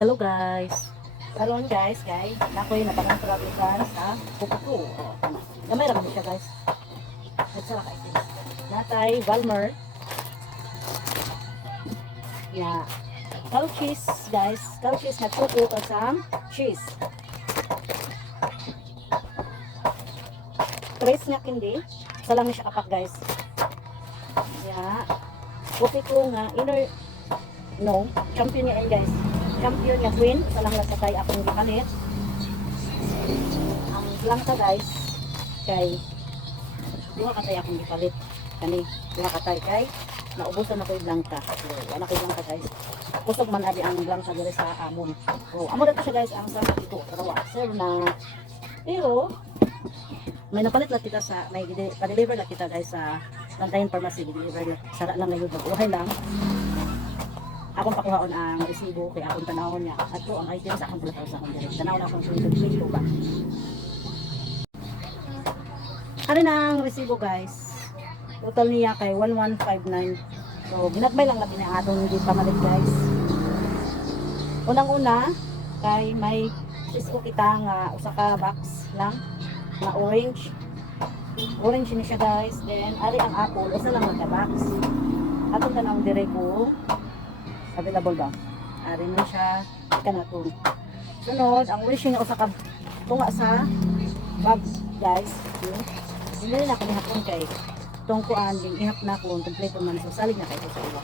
Hello guys. Karon guys, nakoy napaka-travelan sa Pupuko. Oh, tama. Gamay ra man siya guys. Nagsara kay sis. Natay Walmer. Ya. Cow cheese guys. Cow cheese na tuko kasam cheese. Tres nga kindi. Isa lang siya kapak guys. Ya. Pupuko nga inner no, champion niya guys. Champion nga queen, isa lang nasakay akong gipalit. Ang langka guys, kay duha katay akong gipalit. Kani, duha katay kay naubusan ako yung langka. So, wala ko yung langka guys. Kusog man adi ang langka diri sa amon. So, amo dito siya guys, ang sama dito. Dalawa, sir na. Pero, may napalit na kita sa, may pa-deliver na kita guys sa Lantayan Pharmacy. Deliver na, sara lang ngayon, mag-uhay lang. Akong pakuhaon ang resibo kay akong tanawon niya at po ang item sa akong bulataw sa akong direct tanawon akong resibo ba kani na ang resibo guys, total niya kay 1159. So ginagbay lang natin ang atong hindi pamalit guys. Unang una kay may sisko kita nga usa ka box lang na orange ni siya guys. Then ari ang apple usa lang ka box atong tanawon direct ko available ba? Ari na siya kanatong. Sunod, ang wishing usa ka tunga sa bag guys. Hindi na ako nihapon kay tungkuan din ihap na ko kompleto man so salig na kayo sa ilo.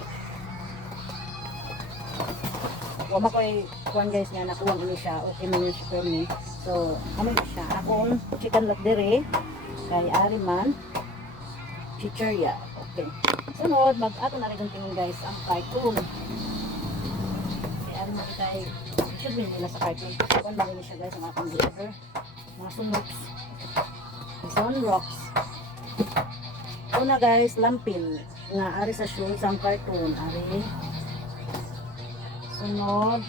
Wa ma koy kuan guys nga nakuha ini siya okay man siya for me. So, ano siya? Akong chicken latdere kay ari man chicheria. Okay. Sunod, mag-ato na rin tingin guys ang cartoon. Ano tayo should be nila sa cartoon. Kung lang siya guys ang akong deliver. Mga sunrocks. Sunrocks. Una guys, lampin. Nga ari sa shoes ang cartoon. Ari. Sunod.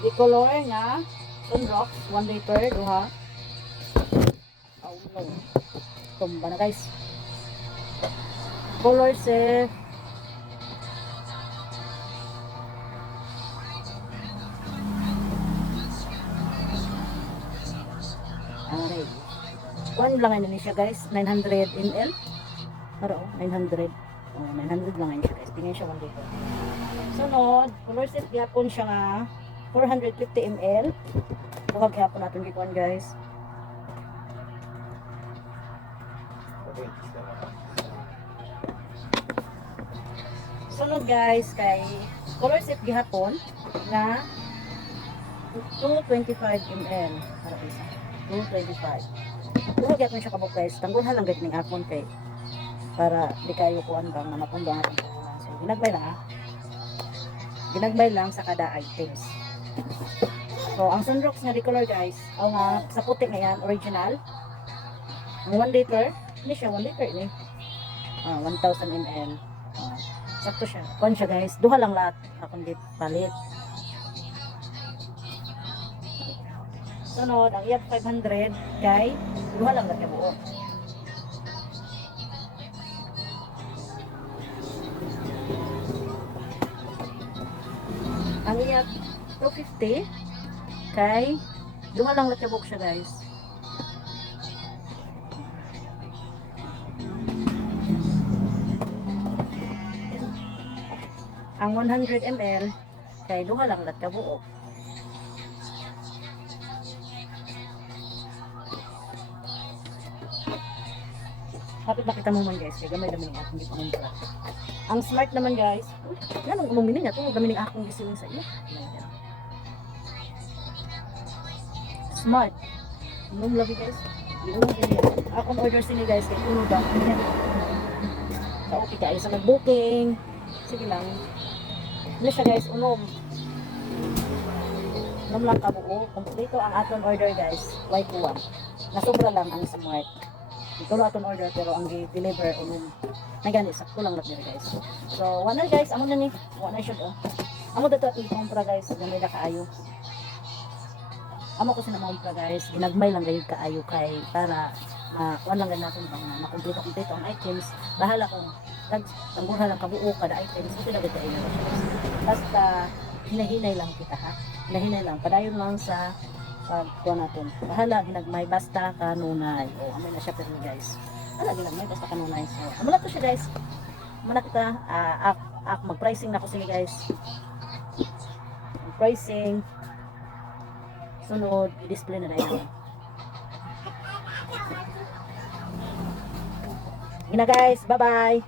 Di color nga sunrocks. 1 liter. Duha. Oh no. Tumba na guys. Color safe. Alright. Kuan lang ini siya guys, 900 ml. Pero 900. Oh, 900 lang ini siya guys. Tingnan siya 1 liter. Sunod, color set gyapon siya nga 450 ml. Baka gyapon natin gikuan guys. Sunod guys kay color set gihapon nga 225 ml. Para isa. 225. Kung gyapon siya kabuk guys, tanggulhan lang gid ning akon kay para di kayo kuan bang na mapundang atong kuan. So ginagbay lang ha. Ginagbay lang sa kada items. So ang sunrocks nga color guys, ang sa puti nga yan original. Ang 1 liter, hindi siya 1 liter ni. 1000 ml. Sakto siya. Kuan siya guys, duha lang lahat akong palit. Sunod, ang iyap 500 kay duha lang na buo. Ang iyap 250 kay duha lang na buo siya guys. Ang 100 ml kay duha lang na buo. Kapit makita mo man guys, kaya gamay naman yung akong gipamumpra. Ang smart naman guys, yan ang umuminin niya, ito gamay ng akong gisiling sa iyo. Smart. Nung lagi guys, yung ganyan. Akong order sini guys, kaya uno ba? Ganyan. Sa okay kayo sa mag-booking. Sige lang. Ano siya guys, unom. Unom lang kabuo. Kompleto ang aton order guys. White one. Nasobra lang ang smart. Ito lang aton order pero ang deliver nagani sakto lang lang guys. So wala guys, amo na ni. Wala siya oh. Amo dato at ikumpra guys, gamay na kaayo. Amo ko sinamumpra guys, ginagmay lang gayud kaayo kay para kuan lang natin bang makumpleto ang items. Bahala kung tangguhan lang kabuo kada items, ito na gid kayo. Basta hinahinay lang kita ha. Hinahinay lang. Padayon lang sa pagkuha natin. Bahala ginagmay basta kanunay. O amay na siya pero guys. Bahala ginagmay basta kanunay. So, amala to siya guys. Amala kita mag-pricing na ko sila guys. Pricing. Sunod, i-display na dahil. Yun na guys, bye-bye.